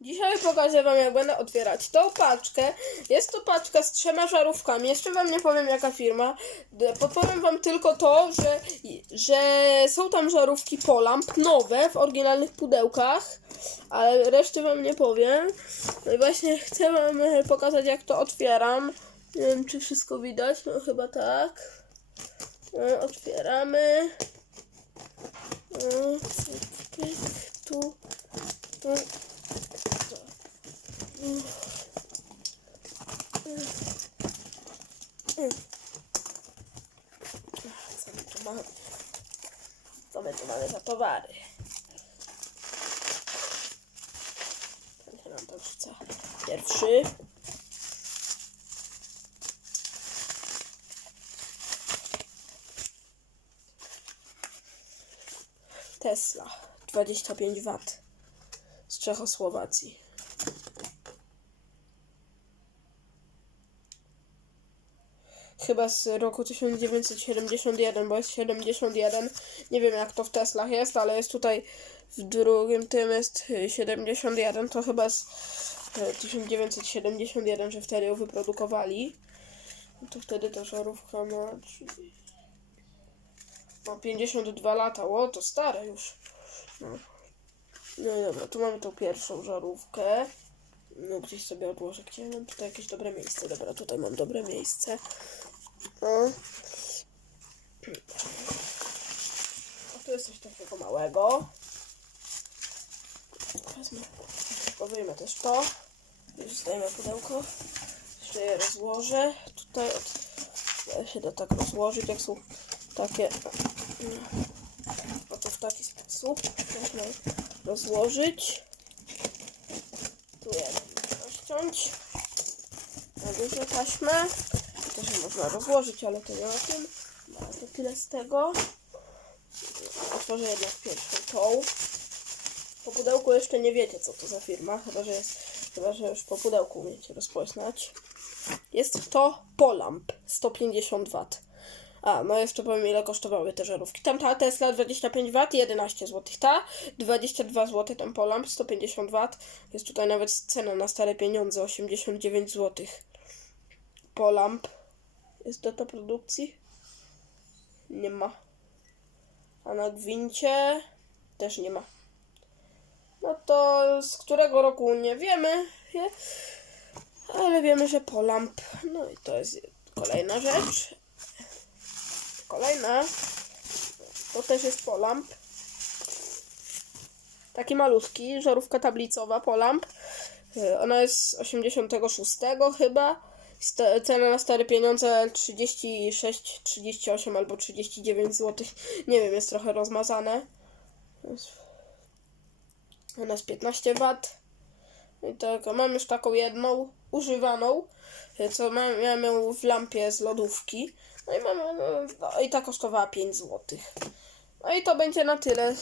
Dzisiaj pokażę wam jak będę otwierać tą paczkę. Jest to paczka z trzema żarówkami. Jeszcze wam nie powiem jaka firma. Podpowiem wam tylko to, że, że są tam żarówki Polamp nowe w oryginalnych pudełkach. Ale reszty wam nie powiem. No i właśnie chcę wam e, pokazać jak to otwieram. Nie wiem czy wszystko widać. No chyba tak. No, otwieramy. Pyk, tu. Tu. Co my tu mamy? Co my tu mamy za towary? Nam to wrzuca. Pierwszy. Tesla 25 W z Czechosłowacji. Chyba z roku 1971, bo jest 71. Nie wiem jak to w Teslach jest, ale jest tutaj w drugim tym jest y, 71. To chyba z y, 1971, że wtedy ją wyprodukowali. To wtedy ta żarówka ma, 30 ma 52 lata. O, to stare już. No. No i dobra, tu mamy tą pierwszą żarówkę. No gdzieś sobie odłożę. Gdzie mam tutaj jakieś dobre miejsce? Dobra, tutaj mam dobre miejsce. O. A tu jest coś takiego małego. Wezmę. Tylko wyjmę też to. Już zdejmę pudełko. Jeszcze je rozłożę. Tutaj od... się to tak rozłożyć, jak są takie... Oto w taki sposób można rozłożyć. Rozciąć. Na dużą taśmę. To też można rozłożyć, ale to nie o tym. No, to tyle z tego. Otworzę jednak pierwszą tą. Po pudełku jeszcze nie wiecie, co to za firma, chyba że, jest, chyba, że już po pudełku umiecie rozpoznać. Jest to Polamp 150 W. A, no jeszcze powiem ile kosztowały te żarówki. Tam ta Tesla 25 W, 11 zł. Ta 22 zł, ten Polamp 150 W. Jest tutaj nawet cena na stare pieniądze 89 zł. Polamp. Jest data produkcji? Nie ma. A na gwincie też nie ma. No to z którego roku nie wiemy, nie? ale wiemy, że Polamp. No i to jest kolejna rzecz. Kolejna. To też jest Polamp. Taki malutki, żarówka tablicowa Polamp. Y, Ona jest z 86 chyba. Cena na stare pieniądze 36, 38 albo 39 zł. Nie wiem, jest trochę rozmazane. Ona jest 15 W. I tak, mam już taką jedną, używaną, y, co miałem ją w lampie z lodówki. No i mamy, no, no, i ta kosztowała 5 zł. No i to będzie na tyle